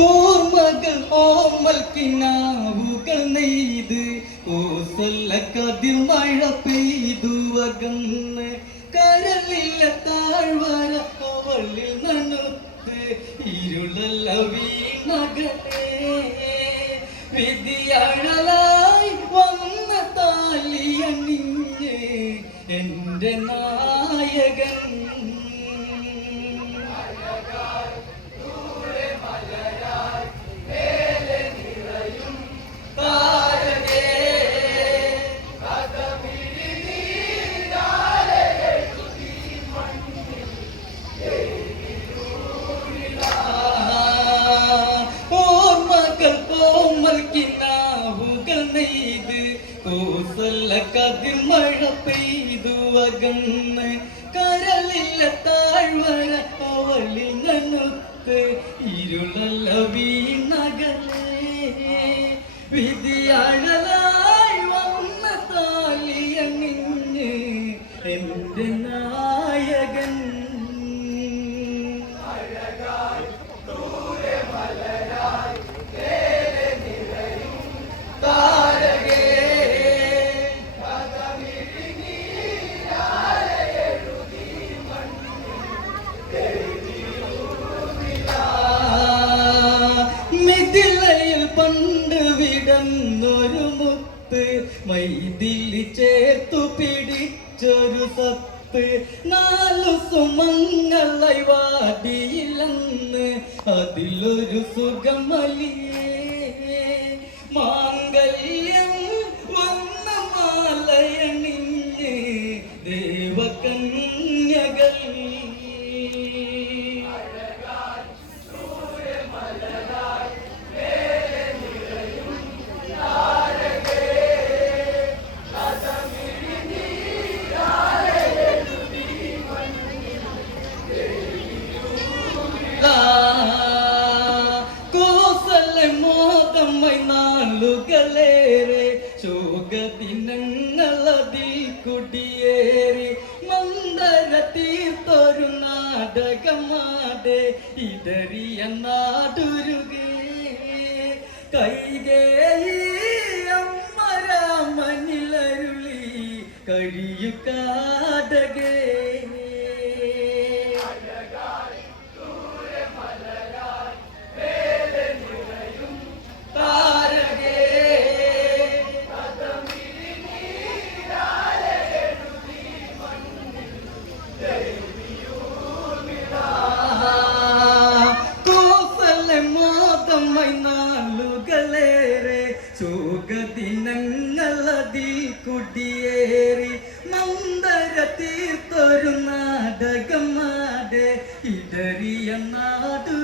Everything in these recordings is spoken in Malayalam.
ഓർമ്മകൾ ഓമൽ കിനാവുകൾ നെയ്ത് ഓസല്ല കതിർ മഴ പെയ്തു അകന്ന് കരളില്ല താഴ്വര അവളിൽ ഇരുളല്ല വീണകളെ വിധിയഴലായി വന്ന താലിയണിഞ്ഞ് എന്റെ നായകൻ. കോസല്ല കതിർ മഴ പെയ്തു അകന്ന്. കരളില്ല താഴ്വര അവളിൽ നനുത്ത് ഇരുളല്ല വീണകലേ. വിധിയഴലായി അതിലൊരു നാളുകളേറെ ശോകദിനങ്ങളതിൽ കുടിയേറി മന്ദര തീർത്തൊരു നാടകമാതെ ഇടറിയ നാടുരുകേ. കൈകേ അമ്മരാമനിലരുളി കഴിയു കുടിയേറി മന്ദര തീർത്തൊരു നാടകമാടെ ഇടറിയ നാടുരുകേ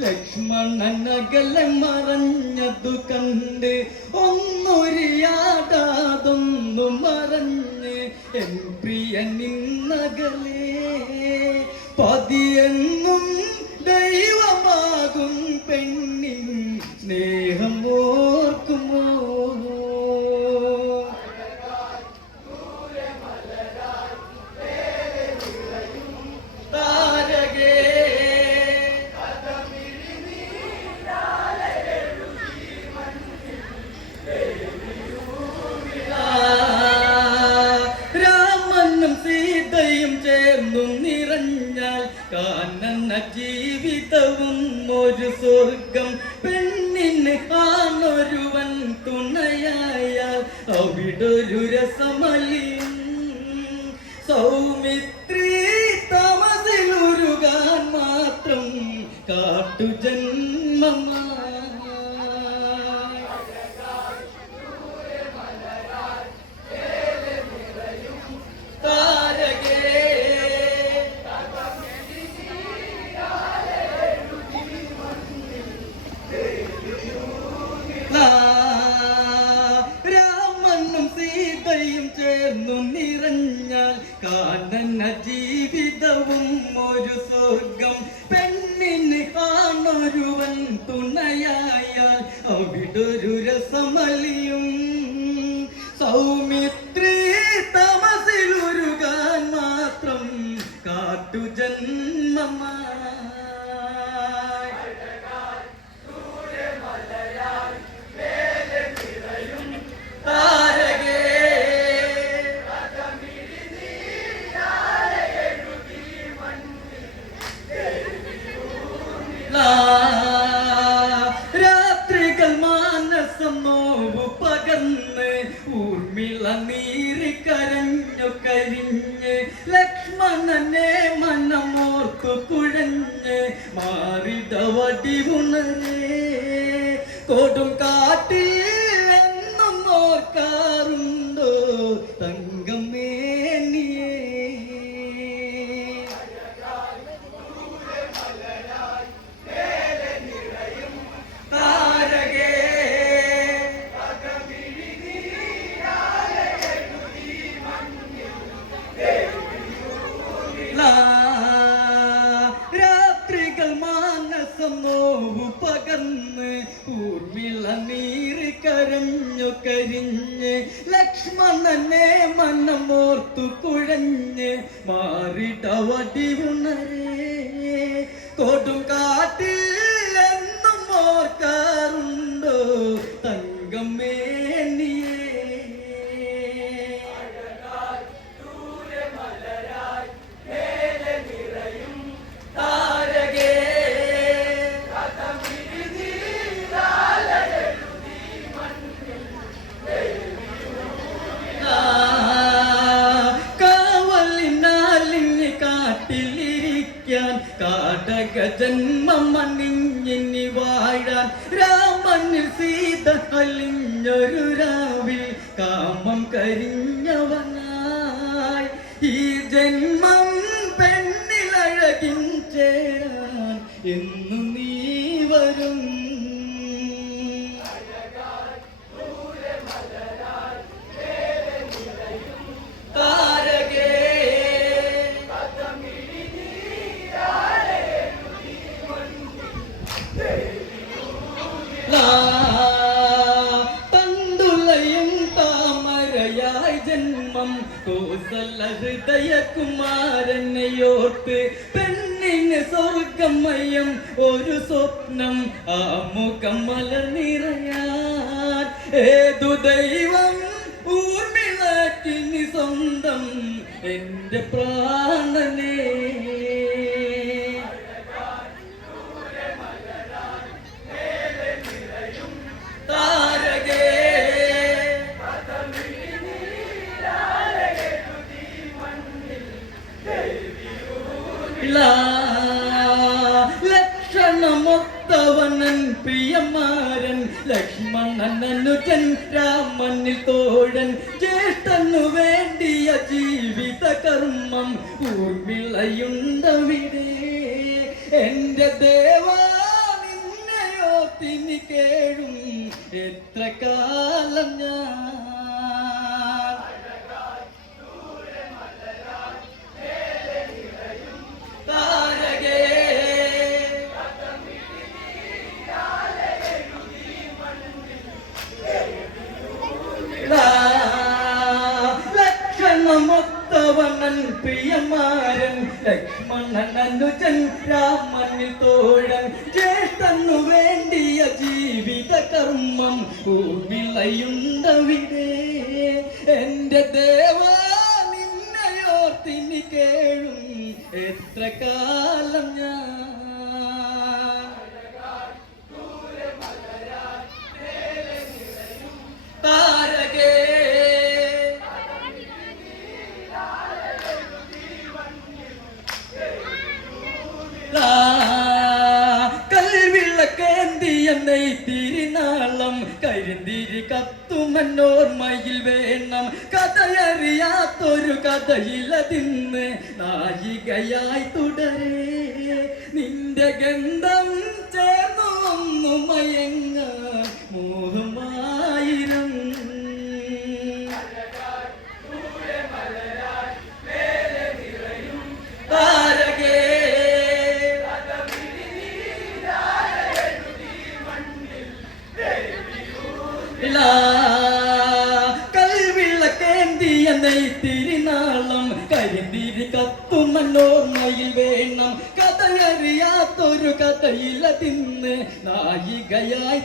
ലക്ഷ്മണനകലെ മറഞ്ഞതു കണ്ട് ഒന്നൊരിയാടാതൊന്നു മറഞ്ഞ് എൻ പ്രിയ നിന്നകലേ പതിയെന്നും ദൈവമാകും പെണ്ണിൻ സ്നേഹം സൗമിത്രി തമസിലുരുകാൻ മാത്രം കാട്ടുജന്മമായി ചേർന്നു നിറഞ്ഞാൽ കാണുന്ന ജീവിതവും ഒരു സ്വർഗം ഉണരേ കൊടും കാട്ടിൽ കരഞ്ഞു ലക്ഷ്മണനെ മനമോർത്തു കുഴഞ്ഞ് മാറിടവടി ഉണരേ. എന്നും കരിഞ്ഞവനായി ഈ ജന്മം പെണ്ണിലഴകിൻ ചേരാൻ എന്നു ജന്മം കോസല ഹൃദയകുമാരനെയോർത്ത് പെണ്ണിന് സ്വർഗമയം ഒരു സ്വപ്നം ആ മുഖം മലനിറയാൻ. ഏതു ദൈവം ഊർമിളക്കിനി സ്വന്തം എന്റെ പ്രാണനേ. എന്റെ ദേവാ നിന്നെയോ തിന്നി കേഴും. എത്ര കാലം ഞാൻ പ്രിയമാരൻ ലക്ഷ്മണൻ അനുജൻ രാമനിൽ തോഴൻ ജ്യേഷ്ഠനു വേണ്ടിയ ജീവിത കർമ്മം ഊർമിളയുണ്ടവിടെ എന്റെ ദേവാ നിന്നയോർത്തിനി കേഴും. എത്ര കാലം ഞാൻ താരകേ കൽവിളക്കേന്തിയ തിരുനാളം കരിന്തിരി കത്തുമന്നോർമ്മയിൽ വേണം. കഥയറിയാത്തൊരു കഥയിലതിന്ന് നായികയായി തുടരേ. നിന്റെ ഗന്ധം ചേർന്നു മയങ്ങ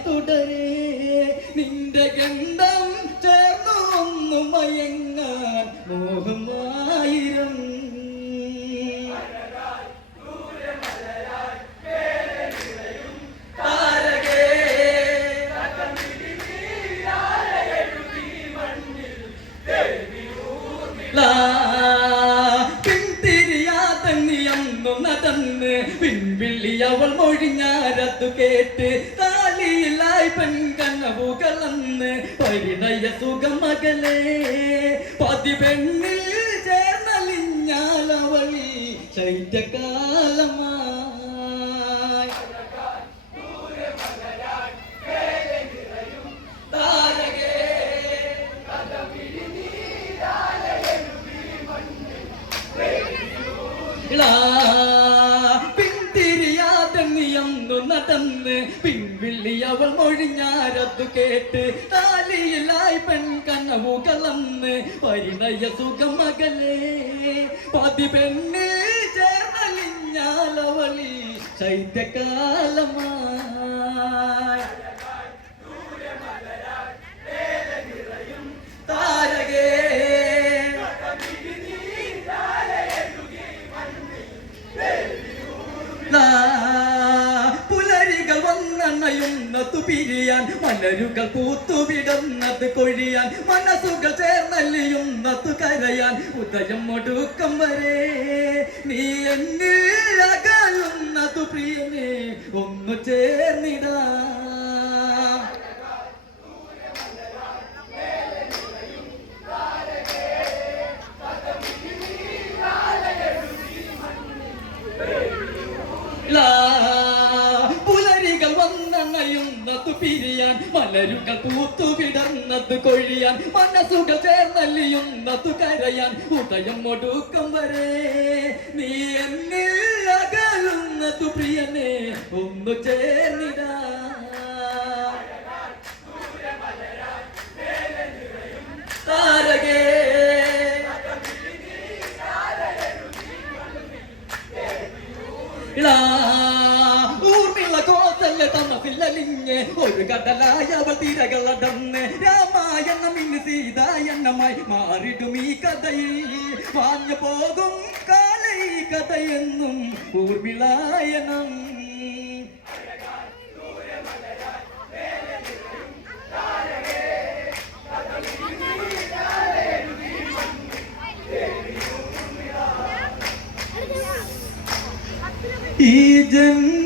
തുടരേ. നിന്റെ ഗന്ധം ചേർന്നു മയങ്ങാൻ മോഹമായിരം. താരകേ പിന്തിരിയാതന്നിയന്നു നടന്ന് പിൻവിളി അവൾ മൊഴിഞ്ഞാരത്തു കേട്ട് പെൺകനവു കളന്ന് പരിണയ സുഖമകലേ. പതിപെണ്ണിൽ ചേർന്നലിഞ്ഞാലവളി ശൈത്യകാലമായി. താരകേ പിന്തിരിയാതെന്നിയന്നു നടന്ന് പിൻവിള്ളി അവൾ മൊഴിഞ്ഞാരതു കേട്ട് താലിയിലായി പെൺകനവു കളന്ന് പരിണയ സുഖമകലേ പതി പെണ്ണ് ചേർന്നലിഞ്ഞാലവളി ശൈത്യകാലമായി. പിരിയാൻ മലരുകൾ പൂത്തുവിടുന്നത് കൊഴിയാൻ മനസ്സുകൾ ചേർന്നല്ലിയുന്നത് കരയാൻ ഉദയം ഒടുക്കം വരെ. നീ എന്നിൽ അകലുന്നത് പ്രിയമേ ഒന്നു ചേർന്നിടാ. മലരുകൾ പൂത്തുവിടർന്നത് കൊഴിയാൻ മനസ്സുകൾ ചേർന്നല്ലിയുന്നത് കരയാൻ ഉദയം ഒടുക്കം വരെ നീ എന്നിൽ അകലുന്നത് പ്രിയനെ ഒന്നു ചേർന്നിടാ തിരകളടന്ന് രാമായണം ഇന്ന് സീതായണ്ണമായി മാറിടും ഈ കഥയിൽ. മാഞ്ഞു പോകും കാല ഈ കഥയെന്നും ഊർമിളായണം ഈ ജന്മം